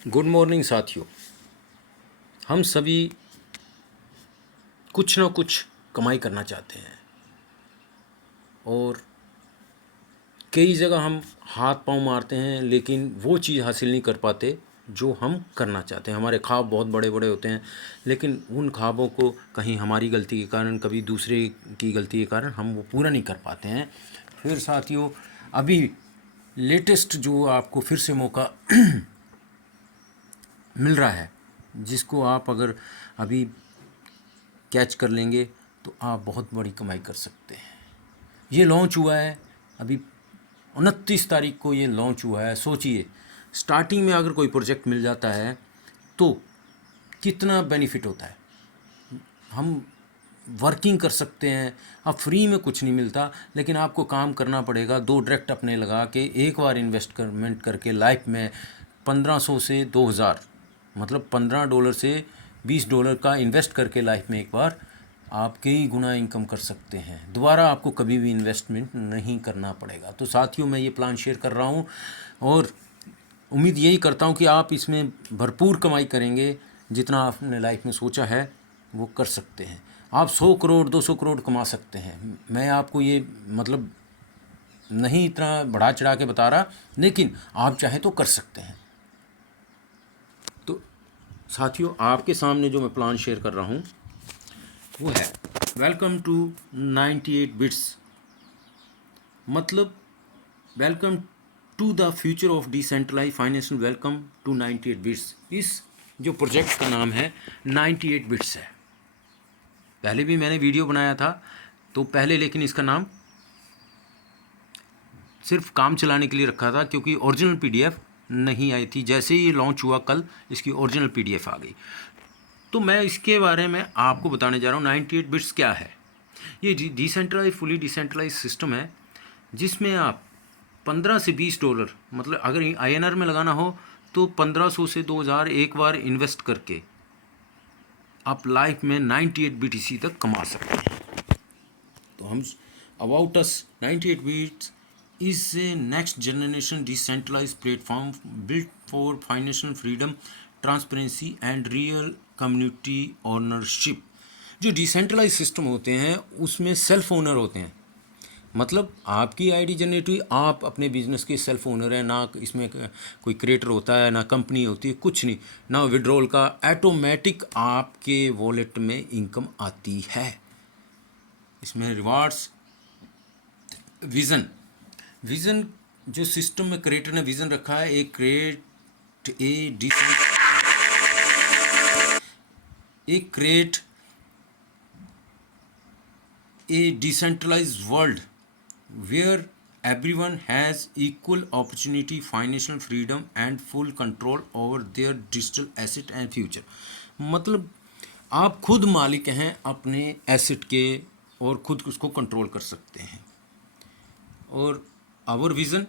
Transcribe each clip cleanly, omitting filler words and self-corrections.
Good morning साथियों। हम सभी कुछ ना कुछ कमाई करना चाहते हैं और कई जगह हम हाथ पांव मारते हैं, लेकिन वो चीज़ हासिल नहीं कर पाते जो हम करना चाहते हैं। हमारे ख्वाब बहुत बड़े बड़े होते हैं, लेकिन उन ख्वाबों को कहीं हमारी गलती के कारण, कभी दूसरे की गलती के कारण हम वो पूरा नहीं कर पाते हैं। फिर साथियों, अभी लेटेस्ट जो आपको फिर से मौका मिल रहा है, जिसको आप अगर अभी कैच कर लेंगे तो आप बहुत बड़ी कमाई कर सकते हैं। ये लॉन्च हुआ है अभी 29 तारीख को, ये लॉन्च हुआ है। सोचिए, स्टार्टिंग में अगर कोई प्रोजेक्ट मिल जाता है तो कितना बेनिफिट होता है। हम वर्किंग कर सकते हैं। अब फ्री में कुछ नहीं मिलता, लेकिन आपको काम करना पड़ेगा। 2 डायरेक्ट अपने लगा के एक बार इन्वेस्टमेंट करके लाइफ में 1500 से 2000, मतलब $15 से $20 का इन्वेस्ट करके लाइफ में एक बार आप कई गुना इनकम कर सकते हैं। दोबारा आपको कभी भी इन्वेस्टमेंट नहीं करना पड़ेगा। तो साथियों, मैं ये प्लान शेयर कर रहा हूँ और उम्मीद यही करता हूँ कि आप इसमें भरपूर कमाई करेंगे। जितना आपने लाइफ में सोचा है वो कर सकते हैं। आप 100 करोड़ 200 करोड़ कमा सकते हैं। मैं आपको ये मतलब नहीं इतना बढ़ा चढ़ा के बता रहा, लेकिन आप चाहे तो कर सकते हैं। तो साथियों, आपके सामने जो मैं प्लान शेयर कर रहा हूँ वो है वेलकम टू 98 बिट्स। मतलब welcome to the future of decentralize finance, welcome to 98 bits. इस जो प्रोजेक्ट का नाम है 98 बिट्स है। पहले भी मैंने वीडियो बनाया था तो पहले, लेकिन इसका नाम सिर्फ काम चलाने के लिए रखा था, क्योंकि ओरिजिनल पीडीएफ नहीं आई थी। जैसे ही ये लॉन्च हुआ कल, इसकी ओरिजिनल पीडीएफ आ गई। तो मैं इसके बारे में आपको बताने जा रहा हूँ 98 बिट्स क्या है। ये डिसेंट्रलाइज, फुली डिसेंट्रलाइज सिस्टम है, जिसमें आप 15 से $20, मतलब अगर INR में लगाना हो तो 1500 से 2000 एक बार इन्वेस्ट करके आप लाइफ में 98 BTC तक कमा सकते हैं। तो हम about us 98 bits is a next generation decentralized platform built for financial freedom, transparency and real community ownership। जो डिसेंट्रलाइज सिस्टम होते हैं उसमें सेल्फ ओनर होते हैं। मतलब आपकी आईडी जनरेट हुई, आप अपने बिजनेस के सेल्फ ओनर हैं। ना इसमें कोई क्रिएटर होता है, ना कंपनी होती है, कुछ नहीं। ना विड्रॉल का, ऑटोमेटिक आपके वॉलेट में इनकम आती है। इसमें रिवार्ड्स, विज़न जो सिस्टम में क्रिएटर ने विज़न रखा है, एक create a decentralized world where everyone has equal opportunity, financial freedom and full control over their digital asset and future। मतलब आप खुद मालिक हैं अपने एसेट के और खुद उसको कंट्रोल कर सकते हैं। और our vision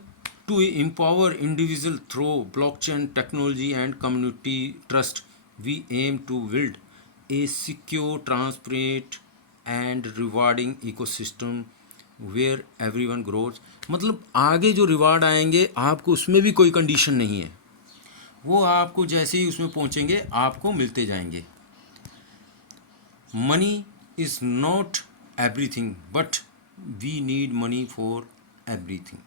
to empower individual through blockchain technology and community trust, we aim to build a secure, transparent and rewarding ecosystem where everyone grows. मतलब आगे जो रिवार्ड आएंगे आपको, उसमें भी कोई कंडीशन नहीं है। वो आपको जैसे ही उसमें पहुंचेंगे आपको मिलते जाएंगे। Money is not everything but we need money for everything.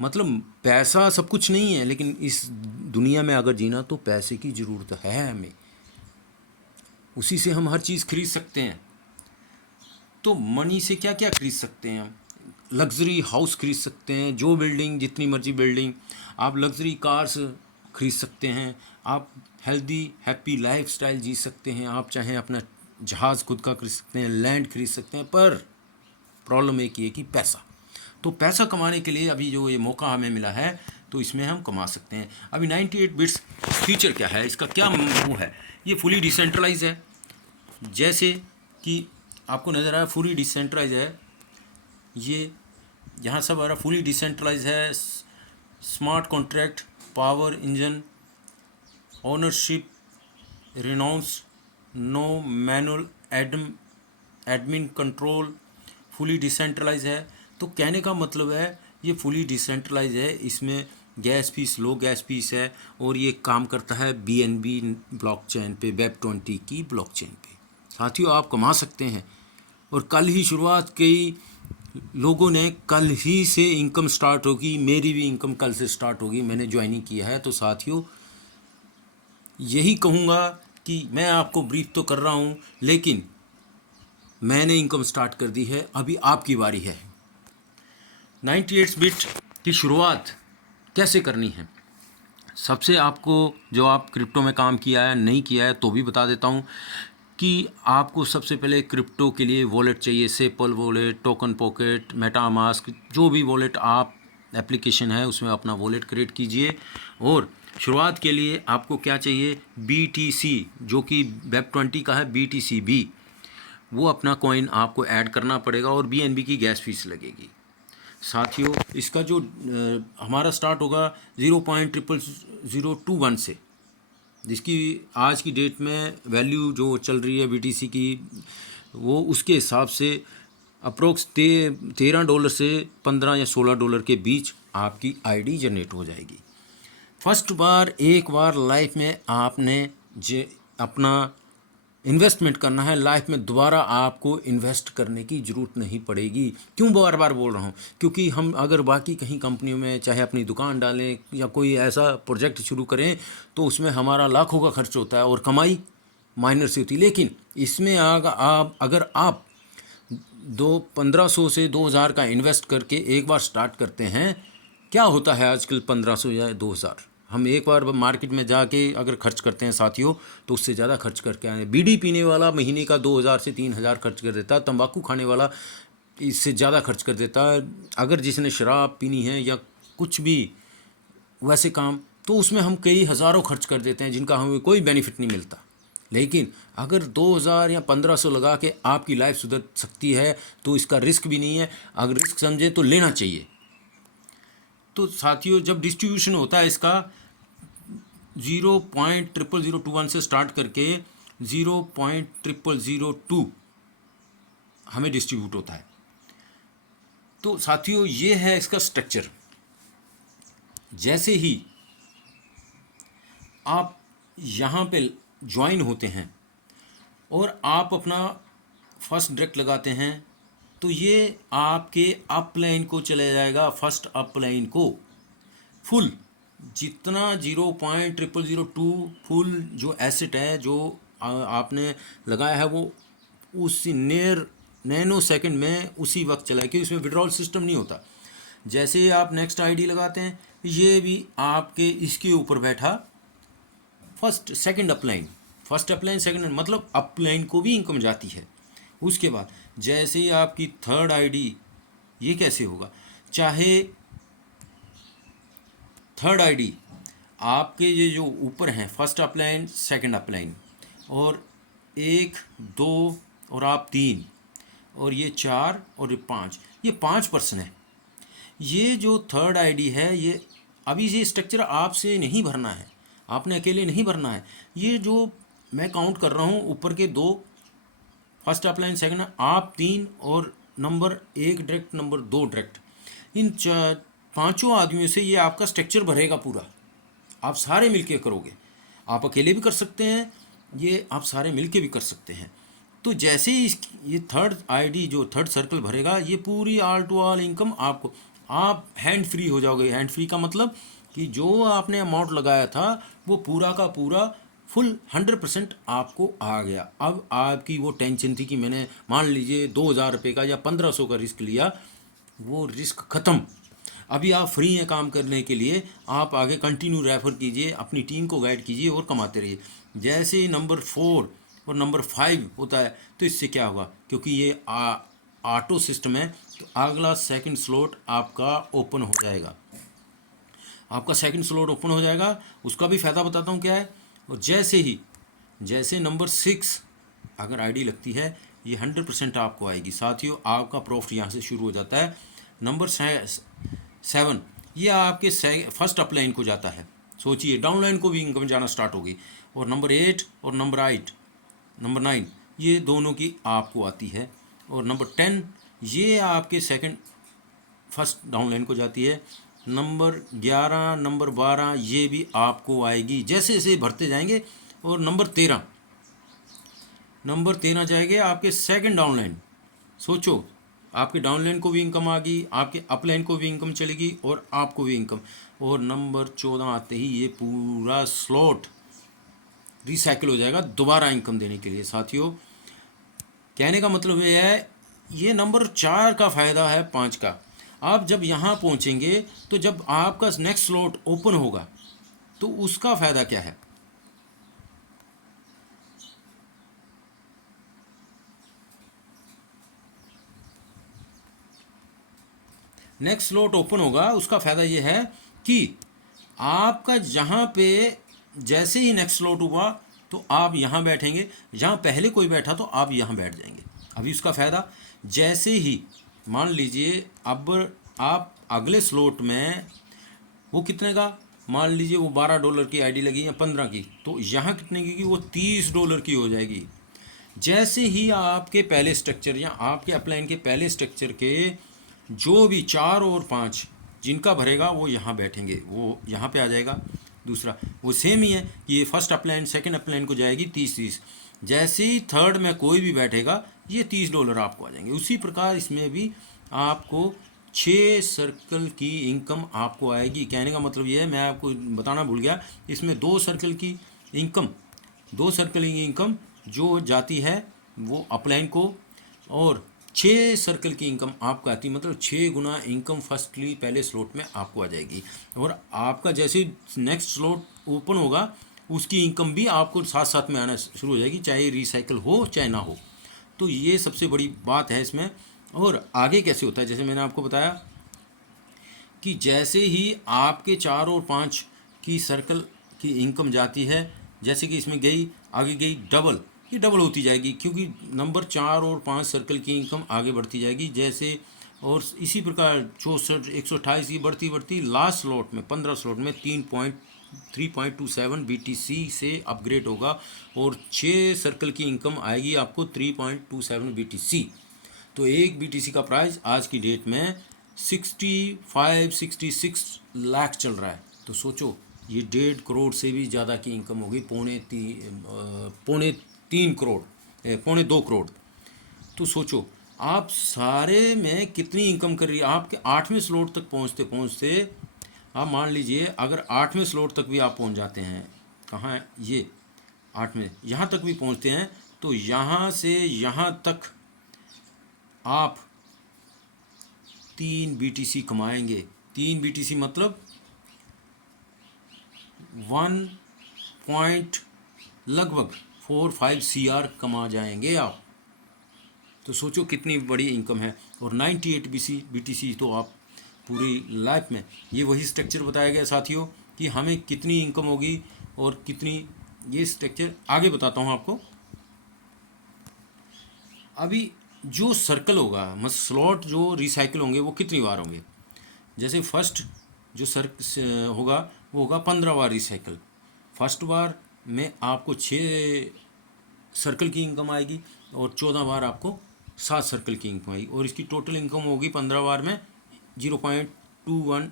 मतलब पैसा सब कुछ नहीं है, लेकिन इस दुनिया में अगर जीना तो पैसे की ज़रूरत है हमें। उसी से हम हर चीज़ खरीद सकते हैं। तो मनी से क्या क्या खरीद सकते हैं हम? लग्जरी हाउस खरीद सकते हैं, जो बिल्डिंग, जितनी मर्जी बिल्डिंग। आप लग्जरी कार्स खरीद सकते हैं। आप हेल्दी हैप्पी लाइफ स्टाइल जी सकते हैं। आप चाहें अपना जहाज़ खुद का खरीद सकते हैं, लैंड खरीद सकते हैं। पर प्रॉब्लम एक ही है कि पैसा। तो पैसा कमाने के लिए अभी जो ये मौका हमें मिला है, तो इसमें हम कमा सकते हैं। अभी 98 बिट्स फीचर क्या है, इसका क्या वो है? ये फुली डिसेंट्रलाइज है। जैसे कि आपको नज़र आया फुली डिसेंट्रलाइज है। ये यहाँ सब आ रहा फुली डिसेंट्रलाइज है। Smart contract, power engine, ownership, renounce, no manual admin control, fully decentralize है। तो कहने का मतलब है ये फुली डिसेंट्रलाइज है। इसमें गैस फीस लो गैस फीस है और ये काम करता है BNB ब्लॉकचेन पे, Web20 की ब्लॉकचेन पे। साथियों आप कमा सकते हैं। और कल ही शुरुआत, कई लोगों ने कल ही से इनकम स्टार्ट होगी, मेरी भी इनकम कल से स्टार्ट होगी, मैंने ज्वाइनिंग किया है। तो साथियों यही कहूँगा कि मैं आपको ब्रीफ तो कर रहा हूँ, लेकिन मैंने इनकम स्टार्ट कर दी है, अभी आपकी बारी है। 98 बिट की शुरुआत कैसे करनी है? सबसे आपको, जो आप क्रिप्टो में काम किया है नहीं किया है तो भी बता देता हूँ कि आपको सबसे पहले क्रिप्टो के लिए वॉलेट चाहिए। Sepal wallet, token pocket, MetaMask, जो भी वॉलेट आप एप्लीकेशन है उसमें अपना वॉलेट क्रिएट कीजिए। और शुरुआत के लिए आपको क्या चाहिए? BTC, जो कि Web20 का है, BTCB, वो अपना कॉइन आपको ऐड करना पड़ेगा और BNB की गैस फीस लगेगी। साथियों इसका जो हमारा स्टार्ट होगा 0.00021 से, जिसकी आज की डेट में वैल्यू जो चल रही है BTC की, वो उसके हिसाब से अप्रोक्स $13 से $15 या $16 के बीच आपकी ID जनरेट हो जाएगी। फर्स्ट बार, एक बार लाइफ में आपने अपना इन्वेस्टमेंट करना है। लाइफ में दोबारा आपको इन्वेस्ट करने की ज़रूरत नहीं पड़ेगी। क्यों बार बार बोल रहा हूँ? क्योंकि हम अगर बाकी कहीं कंपनियों में चाहे अपनी दुकान डालें या कोई ऐसा प्रोजेक्ट शुरू करें तो उसमें हमारा लाखों का खर्च होता है और कमाई माइनर से होती है। लेकिन इसमें अगर आप 1500 से 2000 का इन्वेस्ट करके एक बार स्टार्ट करते हैं, क्या होता है आजकल 1500 या 2000, हम एक बार मार्केट में जाके अगर खर्च करते हैं साथियों तो उससे ज़्यादा खर्च करके आए। बीड़ी पीने वाला महीने का 2000 से 3000 खर्च कर देता है, तंबाकू खाने वाला इससे ज़्यादा खर्च कर देता है। अगर जिसने शराब पीनी है या कुछ भी वैसे काम, तो उसमें हम कई हज़ारों खर्च कर देते हैं जिनका हमें कोई बेनिफिट नहीं मिलता। लेकिन अगर 2000 या 1500 लगा के आपकी लाइफ सुधर सकती है तो इसका रिस्क भी नहीं है। अगर रिस्क समझे तो लेना चाहिए। तो साथियों जब डिस्ट्रीब्यूशन होता है इसका 0.00021 से स्टार्ट करके 0.0002 हमें डिस्ट्रीब्यूट होता है। तो साथियों ये है इसका स्ट्रक्चर। जैसे ही आप यहाँ पे ज्वाइन होते हैं और आप अपना फर्स्ट डायरेक्ट लगाते हैं तो ये आपके अपलाइन को चला जाएगा। फर्स्ट अपलाइन को फुल जितना 0.0002 फुल जो एसेट है जो आपने लगाया है वो उस नैनो सेकंड में उसी वक्त चला है, क्योंकि इसमें विड्रॉल सिस्टम नहीं होता। जैसे ही आप नेक्स्ट ID लगाते हैं ये भी आपके इसके ऊपर बैठा first second upline, first upline second मतलब अपलाइन को भी इनकम जाती है। उसके बाद जैसे ही आपकी थर्ड ID, ये कैसे होगा? चाहे थर्ड ID आपके ये जो ऊपर हैं फर्स्ट अपलाइन सेकंड अपलाइन और 1 2 और आप 3 और ये 4 और ये 5, ये 5% है। ये जो थर्ड ID है ये अभी ये स्ट्रक्चर आपसे नहीं भरना है, आपने अकेले नहीं भरना है। ये जो मैं काउंट कर रहा हूँ ऊपर के 2 फर्स्ट अपलाइन सेकंड, आप 3 और नंबर 1 डायरेक्ट नंबर 2 डायरेक्ट, इन 5 आदमियों से ये आपका स्ट्रक्चर भरेगा पूरा। आप सारे मिलके करोगे, आप अकेले भी कर सकते हैं, ये आप सारे मिलके भी कर सकते हैं। तो जैसे ही ये थर्ड ID जो थर्ड सर्कल भरेगा ये पूरी ऑल टू ऑल इनकम आपको, आप हैंड फ्री हो जाओगे। हैंड फ्री का मतलब कि जो आपने अमाउंट लगाया था वो पूरा का पूरा फुल 100% आपको आ गया। अब आपकी वो टेंशन थी कि मैंने मान लीजिए 2000 रुपये का या 1500 का रिस्क लिया, वो रिस्क ख़त्म। अभी आप फ्री हैं काम करने के लिए, आप आगे कंटिन्यू रेफर कीजिए, अपनी टीम को गाइड कीजिए और कमाते रहिए। जैसे ही नंबर 4 और नंबर 5 होता है तो इससे क्या होगा, क्योंकि ये ऑटो सिस्टम है तो अगला सेकंड स्लॉट आपका ओपन हो जाएगा। आपका सेकंड स्लॉट ओपन हो जाएगा, उसका भी फ़ायदा बताता हूँ क्या है। और जैसे नंबर 6 अगर ID लगती है ये 100% आपको आएगी। साथियों आपका प्रॉफिट यहाँ से शुरू हो जाता है। नंबर 7 ये आपके फर्स्ट अपलाइन को जाता है। सोचिए डाउनलाइन को भी इनकम जाना स्टार्ट होगी। और नंबर 8 और नंबर 9 ये दोनों की आपको आती है। और नंबर 10 ये आपके फर्स्ट डाउनलाइन को जाती है। नंबर 11, नंबर 12 ये भी आपको आएगी जैसे जैसे भरते जाएंगे। और नंबर 13 जाएंगे आपके सेकंड डाउनलाइन। सोचो, आपके डाउनलाइन को भी इनकम आ गई, आपके अपलाइन को भी इनकम चलेगी और आपको भी इनकम। और नंबर 14 आते ही ये पूरा स्लॉट रिसाइकिल हो जाएगा दोबारा इनकम देने के लिए। साथियों, कहने का मतलब ये है, ये नंबर 4 का फ़ायदा है 5 का। आप जब यहाँ पहुँचेंगे तो जब आपका नेक्स्ट स्लॉट ओपन होगा तो उसका फ़ायदा क्या है। नेक्स्ट स्लॉट ओपन होगा, उसका फ़ायदा ये है कि आपका जहाँ पे जैसे ही नेक्स्ट स्लॉट हुआ तो आप यहाँ बैठेंगे, जहाँ पहले कोई बैठा तो आप यहाँ बैठ जाएंगे। अभी उसका फ़ायदा, जैसे ही मान लीजिए अब आप अगले स्लॉट में वो कितने का, मान लीजिए वो $12 की आईडी लगी या 15 की, तो यहाँ कितने की वो $30 की हो जाएगी। जैसे ही आपके पहले स्ट्रक्चर या आपके अपलाइन के पहले स्ट्रक्चर के जो भी 4 और 5 जिनका भरेगा वो यहाँ बैठेंगे, वो यहाँ पे आ जाएगा। दूसरा वो सेम ही है कि ये फर्स्ट अपलाइन सेकंड अपलाइन को जाएगी 30-30। जैसे ही थर्ड में कोई भी बैठेगा ये $30 आपको आ जाएंगे। उसी प्रकार इसमें भी आपको 6 सर्कल की इनकम आपको आएगी। कहने का मतलब ये है, मैं आपको बताना भूल गया, इसमें 2 सर्कल की इनकम, 2 सर्कल की इनकम जो जाती है वो अपलाइन को, और 6 सर्कल की इनकम आपको आती है। मतलब 6 गुना इनकम फर्स्टली पहले स्लॉट में आपको आ जाएगी। और आपका जैसे नेक्स्ट स्लॉट ओपन होगा उसकी इनकम भी आपको साथ साथ में आना शुरू हो जाएगी, चाहे रिसाइकल हो चाहे ना हो। तो ये सबसे बड़ी बात है इसमें। और आगे कैसे होता है, जैसे मैंने आपको बताया कि जैसे ही आपके 4 और 5 की सर्कल की इनकम जाती है, जैसे कि इसमें गई, आगे गई डबल, ये डबल होती जाएगी क्योंकि नंबर 4 और 5 सर्कल की इनकम आगे बढ़ती जाएगी जैसे। और इसी प्रकार 64 128 की बढ़ती बढ़ती लास्ट स्लॉट में 15 स्लॉट में 3.27 BTC से अपग्रेड होगा और 6 सर्कल की इनकम आएगी आपको 3.27 BTC। तो एक BTC का प्राइस आज की डेट में 65-66 लाख चल रहा है। तो सोचो, ये 1.5 करोड़ से भी ज़्यादा की इनकम होगी, पौने 3 करोड़, पौने 2 करोड़। तो सोचो आप सारे में कितनी इनकम कर रही है। आपके 8वें स्लॉट तक पहुंचते पहुंचते आप मान लीजिए अगर 8वें स्लॉट तक भी आप पहुंच जाते हैं, कहाँ है ये 8वें, यहाँ तक भी पहुंचते हैं तो यहाँ से यहाँ तक आप 3 BTC कमाएंगे। 3 BTC मतलब 1 पॉइंट लगभग 4-5 CR कमा जाएंगे आप। तो सोचो कितनी बड़ी इनकम है। और 98 BTC तो आप पूरी लाइफ में, ये वही स्ट्रक्चर बताया गया साथियों कि हमें कितनी इनकम होगी और कितनी, ये स्ट्रक्चर आगे बताता हूँ आपको। अभी जो सर्कल होगा, मतलब स्लॉट जो रिसाइकिल होंगे वो कितनी बार होंगे। जैसे फर्स्ट जो होगा वो होगा 15 बार रिसाइकिल। फर्स्ट बार में आपको 6 सर्कल की इनकम आएगी और 14 बार आपको 7 सर्कल की इनकम आएगी और इसकी टोटल इनकम होगी 15 बार में 0.21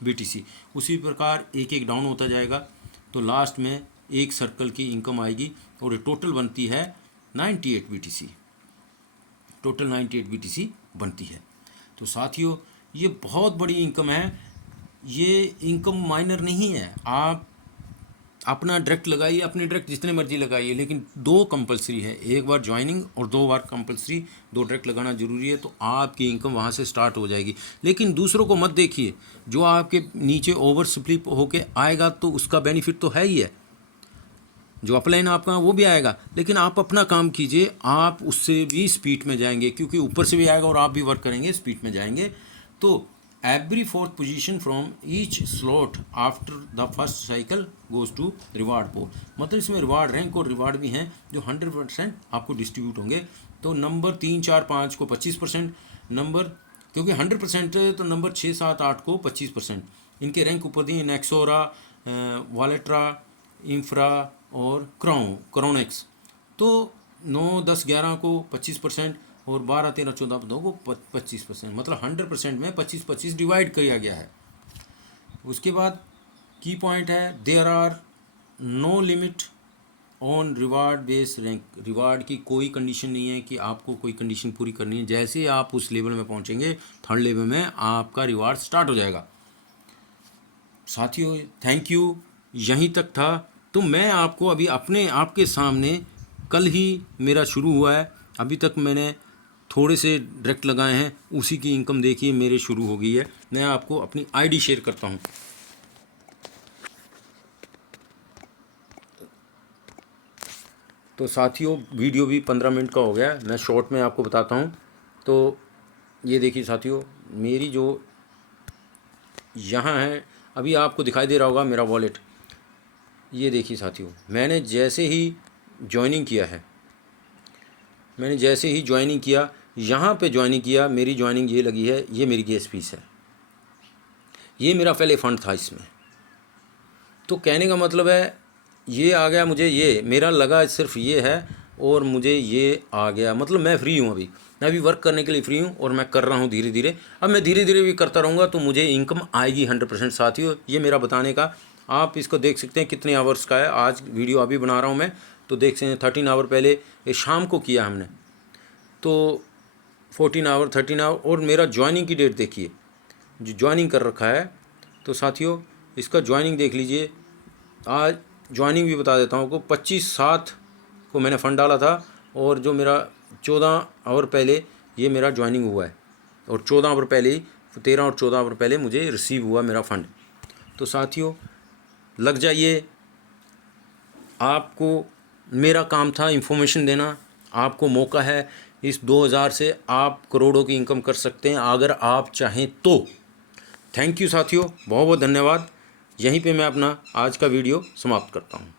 BTC। उसी प्रकार एक एक डाउन होता जाएगा तो लास्ट में एक सर्कल की इनकम आएगी और टोटल बनती है 98 BTC। टोटल 98 BTC बनती है। तो साथियों, ये बहुत बड़ी इनकम है। ये इनकम माइनर नहीं है। आप अपना डायरेक्ट लगाइए, अपने डायरेक्ट जितने मर्जी लगाइए, लेकिन 2 कंपलसरी है, एक बार ज्वाइनिंग और 2 बार कंपलसरी, 2 डायरेक्ट लगाना जरूरी है। तो आपकी इनकम वहाँ से स्टार्ट हो जाएगी। लेकिन दूसरों को मत देखिए, जो आपके नीचे ओवर स्प्लिप होके आएगा तो उसका बेनिफिट तो है ही है, जो अपलाइन आपका वो भी आएगा, लेकिन आप अपना काम कीजिए, आप उससे भी स्पीड में जाएंगे क्योंकि ऊपर से भी आएगा और आप भी वर्क करेंगे, स्पीड में जाएंगे। तो every 4th position from each slot after the first cycle goes to reward pool. मतलब इसमें रिवार्ड रैंक और रिवार्ड भी हैं जो 100% आपको डिस्ट्रीब्यूट होंगे। तो नंबर 3, 4, 5 को 25%, नंबर क्योंकि 100% तो नंबर 6, 7, 8 को 25%। इनके रैंक ऊपर दिए नेक्सोरा, वालेट्रा, इंफ्रा और क्राउनेक्स। तो 9, 10, 11 को 25% और 12, 13, 14, 15 को 25%। मतलब 100% में 25-25 डिवाइड किया गया है। उसके बाद की पॉइंट है, there are no limit on reward base rank. Reward की कोई कंडीशन नहीं है कि आपको कोई कंडीशन पूरी करनी है, जैसे ही आप उस लेवल में पहुंचेंगे, थर्ड लेवल में, आपका रिवार्ड स्टार्ट हो जाएगा। साथियों थैंक यू, यहीं तक था। तो मैं आपको अभी आपके सामने, कल ही मेरा शुरू हुआ है, अभी तक मैंने थोड़े से डायरेक्ट लगाए हैं, उसी की इनकम देखिए मेरे शुरू हो गई है। मैं आपको अपनी आईडी शेयर करता हूँ। तो साथियों वीडियो भी 15 मिनट का हो गया, मैं शॉर्ट में आपको बताता हूँ। तो ये देखिए साथियों, मेरी जो यहाँ है, अभी आपको दिखाई दे रहा होगा मेरा वॉलेट। ये देखिए साथियों, मैंने जैसे ही ज्वाइनिंग किया है, यहाँ पे ज्वाइनिंग किया, मेरी ज्वाइनिंग ये लगी है, ये मेरी गैस फीस है, ये मेरा पहले फ़ंड था इसमें। तो कहने का मतलब है, ये आ गया मुझे, ये मेरा लगा सिर्फ ये है, और मुझे ये आ गया, मतलब मैं फ्री हूँ अभी, मैं अभी वर्क करने के लिए फ्री हूँ, और मैं कर रहा हूँ धीरे धीरे। अब मैं धीरे धीरे भी करता रहूँगा तो मुझे इनकम आएगी 100%। साथियों ये मेरा बताने का, आप इसको देख सकते हैं कितने आवर्स का है। आज वीडियो अभी बना रहा हूँ मैं, तो देख सकते हैं 13 आवर पहले ये शाम को किया हमने, तो 14 आवर 13 आवर। और मेरा ज्वाइनिंग की डेट देखिए, जो ज्वाइनिंग कर रखा है। तो साथियों इसका ज्वाइनिंग देख लीजिए, आज ज्वाइनिंग भी बता देता हूँ आपको। 25/7 को मैंने फ़ंड डाला था, और जो मेरा 14 आवर पहले ये मेरा ज्वाइनिंग हुआ है, और 14 आवर पहले ही, 13 और 14 आवर पहले मुझे रिसीव हुआ मेरा फ़ंड। तो साथियों लग जाइए, आपको मेरा काम था इन्फॉर्मेशन देना, आपको मौका है, इस 2000 से आप करोड़ों की इनकम कर सकते हैं अगर आप चाहें तो। थैंक यू साथियों, बहुत बहुत धन्यवाद। यहीं पे मैं अपना आज का वीडियो समाप्त करता हूँ।